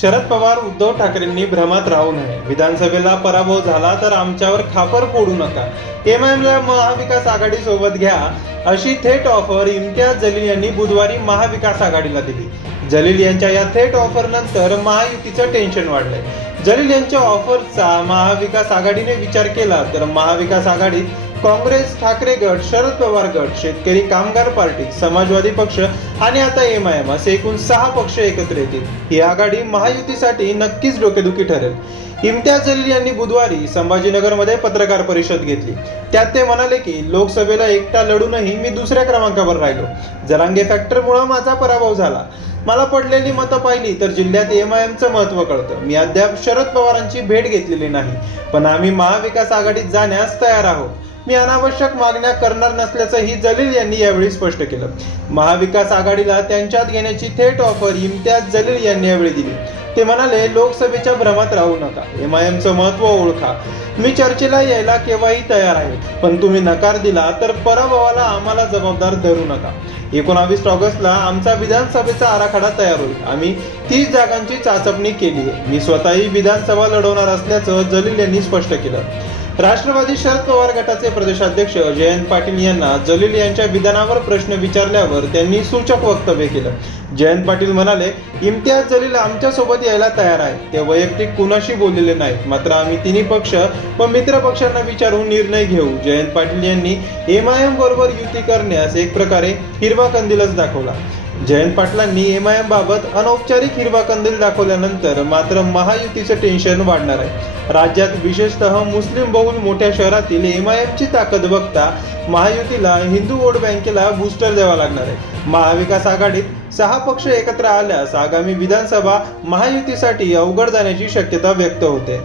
शरद पवार उद्धव ठाकरेंनी भ्रमात राहू नये. विधानसभेला पराभव झाला तर आमच्यावर खापर फोडू नका. एमआयएमला महाविकास आघाडी सोबत घ्या अशी थेट ऑफर इम्तियाज जलील यांनी बुधवारी महाविकास आघाडीला दिली. जलील यांच्या या थेट ऑफर नंतर महायुतीचं टेन्शन वाढलंय. जलील यांच्या ऑफरचा महाविकास आघाडीने विचार केला तर महाविकास आघाडीत काँग्रेस ठाकरे गट शरद पवार गट शेतकरी कामगार पार्टी समाजवादी पक्ष आणि आता एम आय एम असे एकूण सहा पक्ष एकत्र येतील. ही आघाडी महायुतीसाठी नक्कीच डोकेदुखी ठरेल. इम्तियाज जलील यांनी बुधवारी संभाजीनगरमध्ये पत्रकार परिषद घेतली. त्यात ते म्हणाले की लोकसभेला एकटा लढूनही मी दुसऱ्या क्रमांकावर राहिलो. जरांगे फॅक्टरमुळे माझा पराभव झाला. मला पडलेली मतं पाहिली तर जिल्ह्यात एम आय एमचं महत्त्व कळतं. मी अद्याप शरद पवारांची भेट घेतलेली नाही. पण आम्ही महाविकास आघाडीत जाण्यास तयार आहोत. मी अनावश्यक मागण्या करणार नसल्याचंही जलील यांनी यावेळी स्पष्ट केलं. महाविकास आघाडीला त्यांच्यात घेण्याची थेट ऑफर इम्तियाज जलील यांनी यावेळी दिली. ते म्हणाले लोकसभेच्या भ्रमात राहू नका. एम आय एमचं महत्त्व ओळखा. मी चर्चेला यायला केव्हाही तयार आहे. पण तुम्ही नकार दिला तर पराभवाला आम्हाला जबाबदार धरू नका. एकोणावीस ऑगस्टला आमचा विधानसभेचा आराखडा तयार होईल. आम्ही तीस जागांची चाचपणी केली आहे. मी स्वतःही विधानसभा लढवणार असल्याचं जलील यांनी स्पष्ट केलं. राष्ट्रवादी शरद पवार गटाचे प्रदेशाध्यक्ष जयंत पाटील यांना जलील यांच्या विधानावर प्रश्न विचारल्यावर त्यांनी सूचक वक्तव्य केलं. जयंत पाटील म्हणाले इम्तियाज जलील आमच्यासोबत यायला तयार आहे ते वैयक्तिक कुणाशी बोललेले नाहीत. मात्र आम्ही तिन्ही पक्ष व मित्र पक्षांना विचारून निर्णय घेऊ. जयंत पाटील यांनी एम आय एम बरोबर युती करण्यास एक प्रकारे हिरवा कंदीलच दाखवला. जयंत पाटलांनी एम आय एम बाबत अनौपचारिक हिरवा कंदील दाखवल्यानंतर मात्र महायुतीचं टेन्शन वाढणार आहे. राज्यात विशेषतः मुस्लिम बहुल मोठ्या शहरातील एम आय एमची ताकद बघता महायुतीला हिंदू वोट बँकेला बूस्टर द्यावा लागणार आहे. महाविकास आघाडीत सहा पक्ष एकत्र आल्यास आगामी विधानसभा महायुतीसाठी अवघड जाण्याची शक्यता व्यक्त होते.